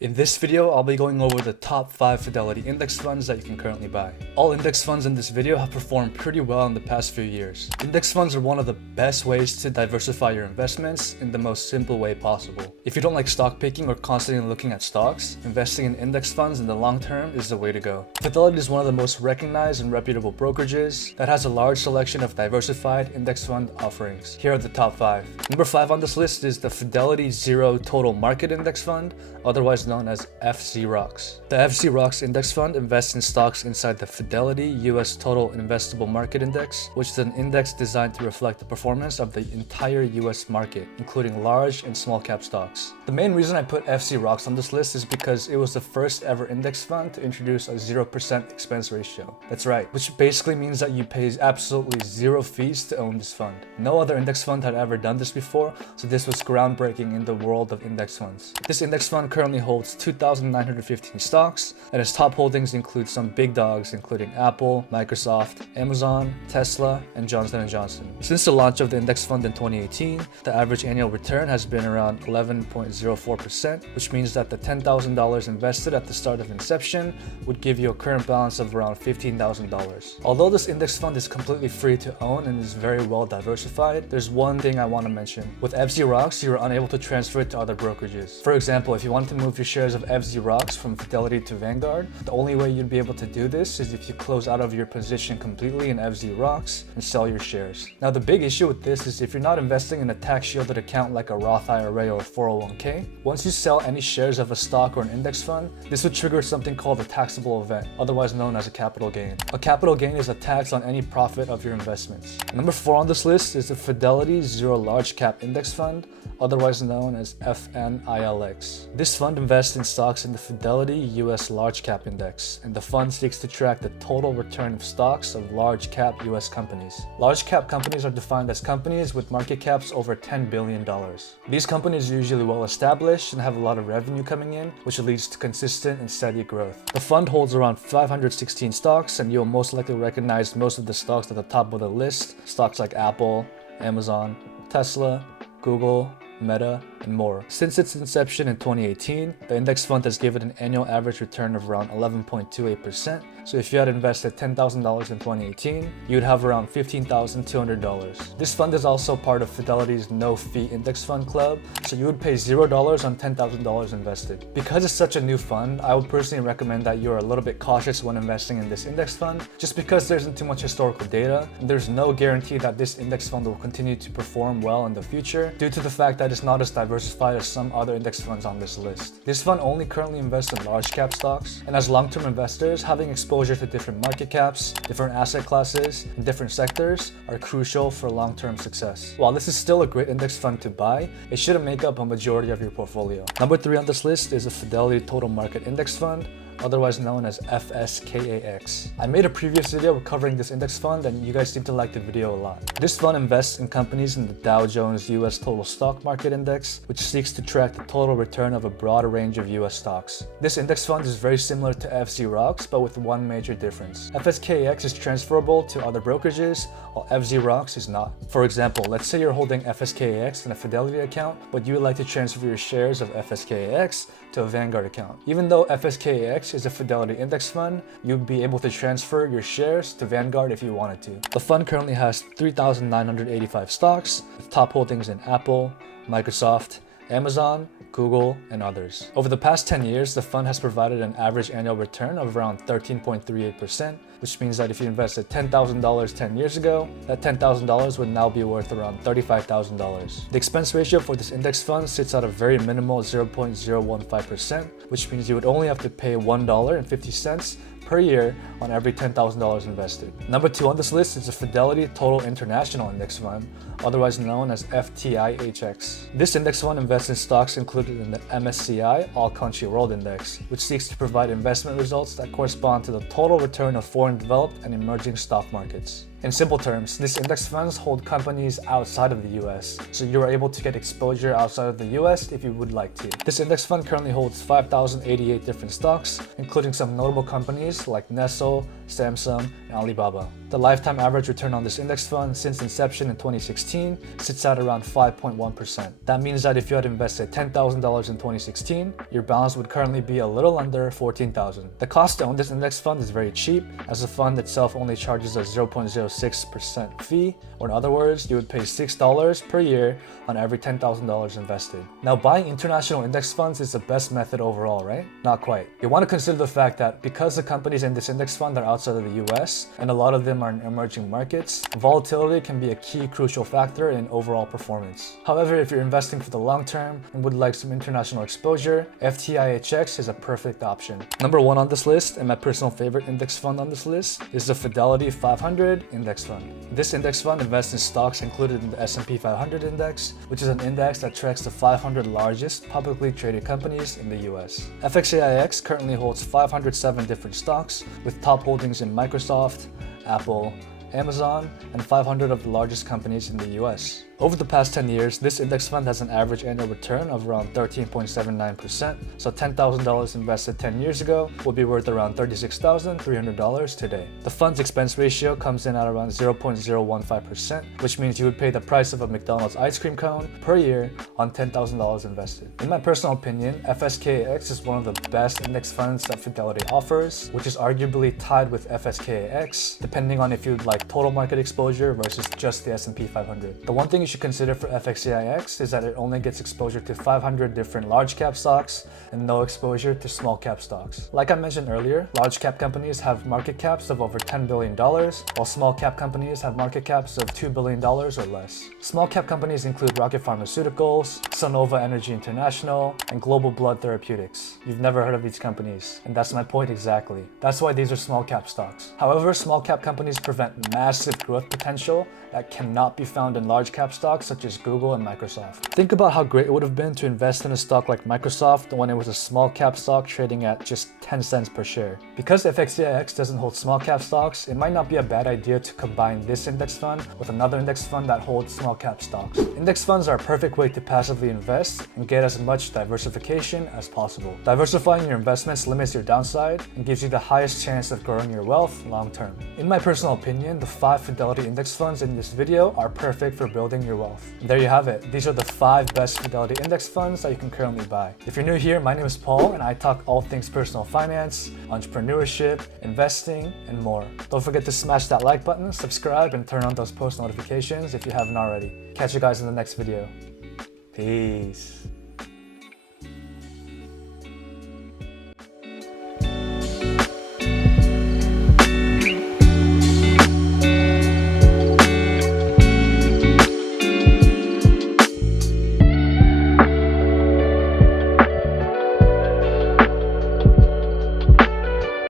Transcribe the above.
In this video, I'll be going over the top 5 Fidelity index funds that you can currently buy. All index funds in this video have performed pretty well in the past few years. Index funds are one of the best ways to diversify your investments in the most simple way possible. If you don't like stock picking or constantly looking at stocks, investing in index funds in the long term is the way to go. Fidelity is one of the most recognized and reputable brokerages that has a large selection of diversified index fund offerings. Here are the top 5. Number 5 on this list is the Fidelity Zero Total Market Index Fund, otherwise known as FZROX. The FZROX Index Fund invests in stocks inside the Fidelity US Total Investable Market Index, which is an index designed to reflect the performance of the entire US market, including large and small cap stocks. The main reason I put FZROX on this list is because it was the first ever index fund to introduce a 0% expense ratio. That's right, which basically means that you pay absolutely zero fees to own this fund. No other index fund had ever done this before, so this was groundbreaking in the world of index funds. This index fund currently holds 2,915 stocks, and its top holdings include some big dogs including Apple, Microsoft, Amazon, Tesla, and Johnson & Johnson. Since the launch of the index fund in 2018, the average annual return has been around 11.04%, which means that the $10,000 invested at the start of inception would give you a current balance of around $15,000. Although this index fund is completely free to own and is very well diversified, there's one thing I want to mention. With FZROX, you're unable to transfer it to other brokerages. For example, if you want to move your shares of FZROX from Fidelity to Vanguard, the only way you'd be able to do this is if you close out of your position completely in FZROX and sell your shares. Now, the big issue with this is if you're not investing in a tax-shielded account like a Roth IRA or 401k, once you sell any shares of a stock or an index fund, this would trigger something called a taxable event, otherwise known as a capital gain. A capital gain is a tax on any profit of your investments. Number 4 on this list is the Fidelity Zero Large Cap Index Fund, otherwise known as FNILX. This fund invests in stocks in the Fidelity US Large Cap Index, and the fund seeks to track the total return of stocks of large cap US companies. Large cap companies are defined as companies with market caps over $10 billion. These companies are usually well established and have a lot of revenue coming in, which leads to consistent and steady growth. The fund holds around 516 stocks, and you'll most likely recognize most of the stocks at the top of the list, stocks like Apple, Amazon, Tesla, Google, Meta, and more. Since its inception in 2018, the index fund has given an annual average return of around 11.28%. So if you had invested $10,000 in 2018, you'd have around $15,200. This fund is also part of Fidelity's no-fee index fund club, so you would pay $0 on $10,000 invested. Because it's such a new fund, I would personally recommend that you're a little bit cautious when investing in this index fund, just because there isn't too much historical data, and there's no guarantee that this index fund will continue to perform well in the future, due to the fact that it's not as diversified as some other index funds on this list. This fund only currently invests in large cap stocks, and as long-term investors, having exposure to different market caps, different asset classes, and different sectors are crucial for long-term success. While this is still a great index fund to buy, it shouldn't make up a majority of your portfolio. Number 3 on this list is the Fidelity Total Market Index Fund, otherwise known as FSKAX. I made a previous video covering this index fund, and you guys seem to like the video a lot. This fund invests in companies in the Dow Jones US Total Stock Market Index, which seeks to track the total return of a broad range of US stocks. This index fund is very similar to FZROX, but with one major difference. FSKAX is transferable to other brokerages, while FZROX is not. For example, let's say you're holding FSKAX in a Fidelity account, but you would like to transfer your shares of FSKAX to a Vanguard account. Even though FSKAX is a Fidelity index fund, you'd be able to transfer your shares to Vanguard if you wanted to. The fund currently has 3,985 stocks, with top holdings in Apple, Microsoft, Amazon, Google, and others. Over the past 10 years, the fund has provided an average annual return of around 13.38%, which means that if you invested $10,000 10 years ago, that $10,000 would now be worth around $35,000. The expense ratio for this index fund sits at a very minimal 0.015%, which means you would only have to pay $1.50 per year on every $10,000 invested. Number 2 on this list is the Fidelity Total International Index Fund, otherwise known as FTIHX. This index fund invests in stocks included in the MSCI All Country World Index, which seeks to provide investment results that correspond to the total return of foreign developed and emerging stock markets. In simple terms, these index funds hold companies outside of the US, so you are able to get exposure outside of the US if you would like to. This index fund currently holds 5,088 different stocks, including some notable companies like Nestle, Samsung, and Alibaba. The lifetime average return on this index fund since inception in 2016 sits at around 5.1%. That means that if you had invested $10,000 in 2016, your balance would currently be a little under $14,000. The cost to own this index fund is very cheap, as the fund itself only charges a 0.06% fee, or in other words, you would pay $6 per year on every $10,000 invested. Now, buying international index funds is the best method overall, right? Not quite. You want to consider the fact that because the companies in this index fund are outside of the US, and a lot of them are in emerging markets, volatility can be a key crucial factor in overall performance. However, if you're investing for the long term and would like some international exposure, FTIHX is a perfect option. Number 1 on this list, and my personal favorite index fund on this list, is the Fidelity 500 Index Fund. This index fund invests in stocks included in the S&P 500 index, which is an index that tracks the 500 largest publicly traded companies in the US. FXAIX currently holds 507 different stocks, with top holdings in Microsoft, Apple, Amazon, and 500 of the largest companies in the US. Over the past 10 years, this index fund has an average annual return of around 13.79%, so $10,000 invested 10 years ago will be worth around $36,300 today. The fund's expense ratio comes in at around 0.015%, which means you would pay the price of a McDonald's ice cream cone per year on $10,000 invested. In my personal opinion, FSKAX is one of the best index funds that Fidelity offers, which is arguably tied with FSKAX, depending on if you'd like total market exposure versus just the S&P 500. The one thing you should consider for FXAIX is that it only gets exposure to 500 different large cap stocks and no exposure to small cap stocks. Like I mentioned earlier, large cap companies have market caps of over $10 billion, while small cap companies have market caps of $2 billion or less. Small cap companies include Rocket Pharmaceuticals, Sonova Energy International, and Global Blood Therapeutics. You've never heard of these companies, and that's my point exactly. That's why these are small cap stocks. However, small cap companies present massive growth potential that cannot be found in large cap stocks such as Google and Microsoft. Think about how great it would have been to invest in a stock like Microsoft when it was a small cap stock trading at just 10 cents per share. Because FXAIX doesn't hold small cap stocks, it might not be a bad idea to combine this index fund with another index fund that holds small cap stocks. Index funds are a perfect way to passively invest and get as much diversification as possible. Diversifying your investments limits your downside and gives you the highest chance of growing your wealth long term. In my personal opinion, the 5 Fidelity index funds in this video are perfect for building your wealth. And there you have it. These are the 5 best Fidelity index funds that you can currently buy. If you're new here, my name is Paul and I talk all things personal finance, entrepreneurship, investing, and more. Don't forget to smash that like button, subscribe, and turn on those post notifications if you haven't already. Catch you guys in the next video. Peace.